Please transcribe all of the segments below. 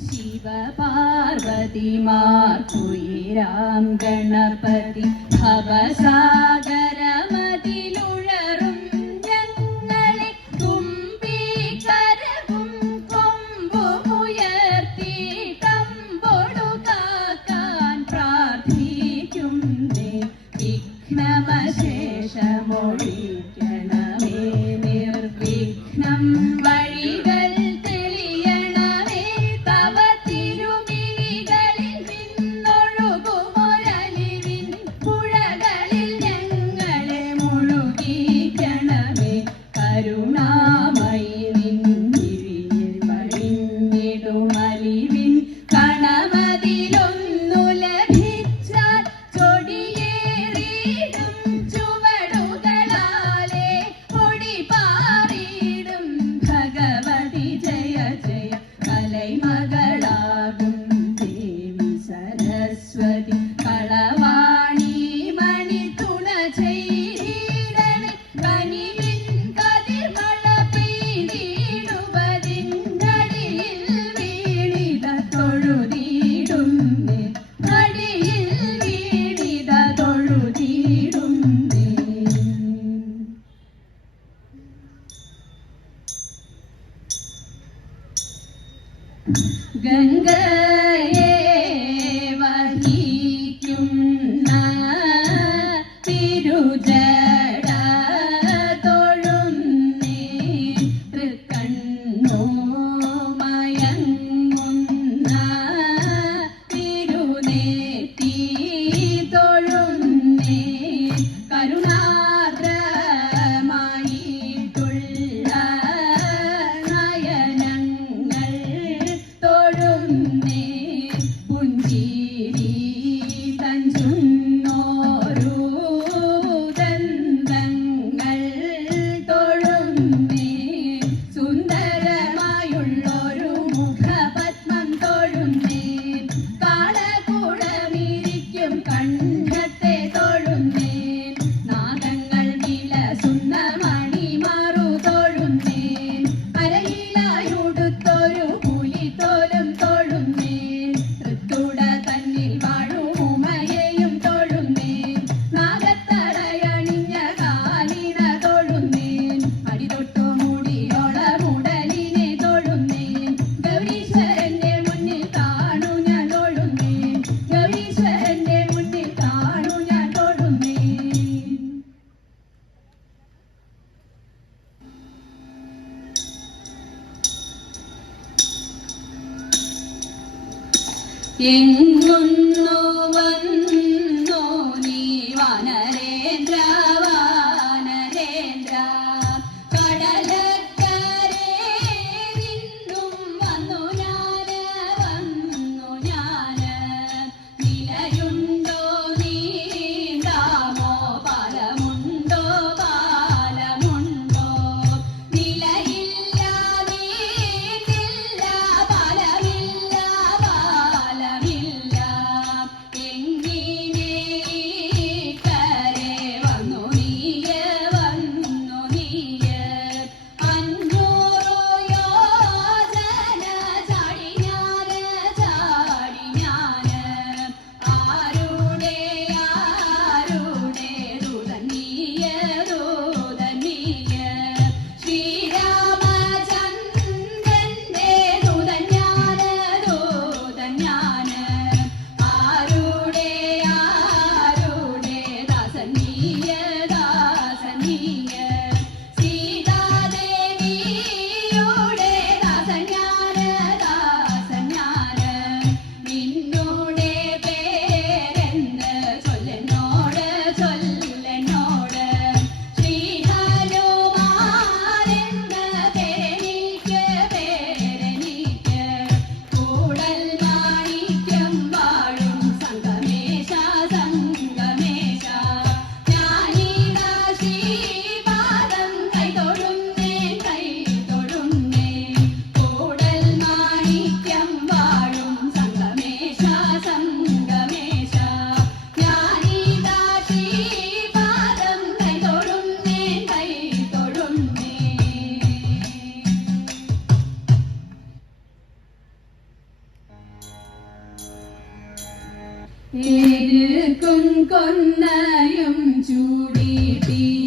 ശിവപാർവതിമാർക്കുയിരാം ഗണപതി ഭവസാഗരമതിലുഴറും ജങ്ങളെ കാക്കാൻ എങ്ങൊന്നു വന്നു ഏരുക്കും കൊന്നയും ചൂടിയിട്ടിരിക്കുന്ന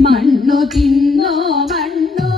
മണ്ണു തിന്നോ മണ്ണു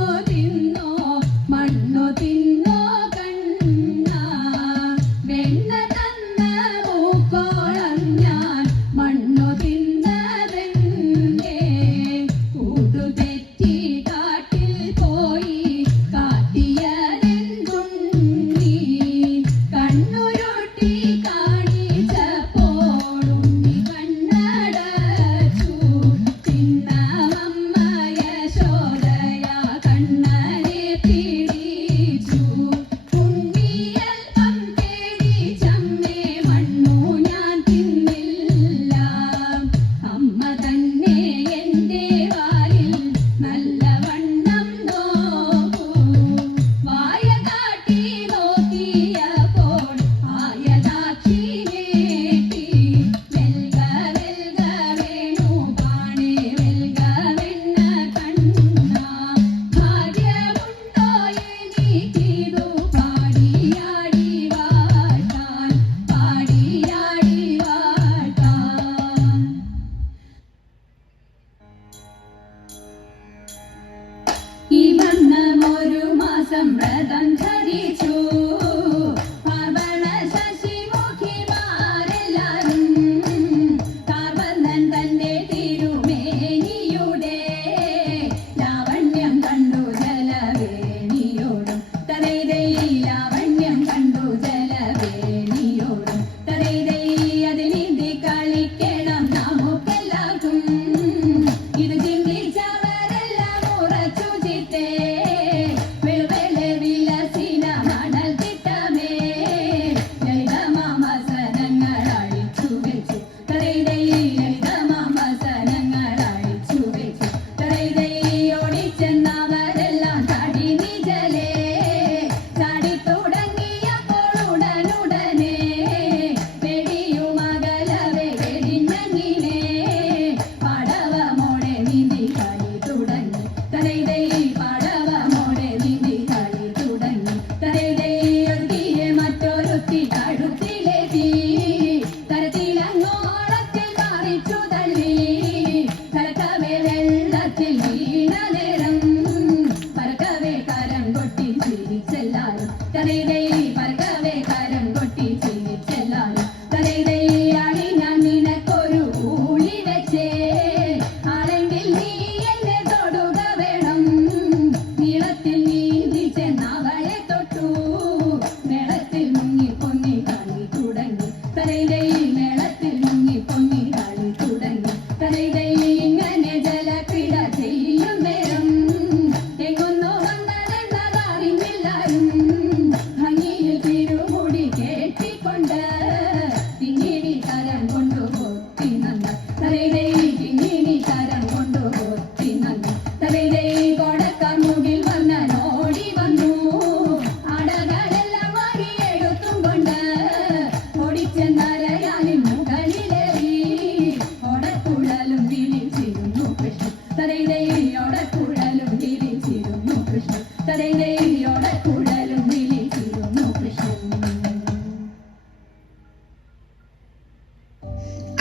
ഒരു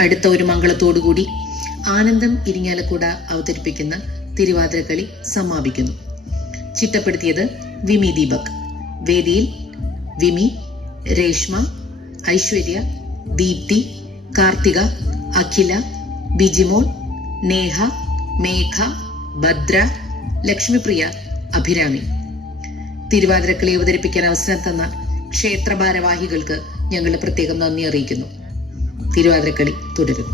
അടുത്ത ഒരു മംഗളത്തോടുകൂടി ആനന്ദം ഇരിങ്ങാലക്കുട അവതരിപ്പിക്കുന്ന തിരുവാതിരക്കളി സമാപിക്കുന്നു. ചിട്ടപ്പെടുത്തിയത് വിമി ദീപക്. വേദിയിൽ വിമി രേഷ്മ ഐശ്വര്യ ദീപ്തി കാർത്തിക അഖില ബിജിമോൾ നേഹ മേഘ ഭദ്ര ലക്ഷ്മിപ്രിയ അഭിരാമി. തിരുവാതിരക്കളി അവതരിപ്പിക്കാൻ അവസരം തന്ന ക്ഷേത്ര ഭാരവാഹികൾക്ക് ഞങ്ങളുടെ പ്രത്യേകം നന്ദി അറിയിക്കുന്നു. തിരുവാതിരക്കളി തുടരും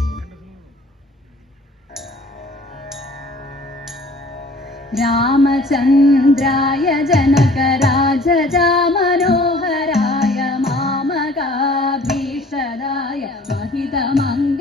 രാമചന്ദ്രായ ജനകരാജജാമനോഹരായ മാമകാഭീഷണായ മഹിതമംഗ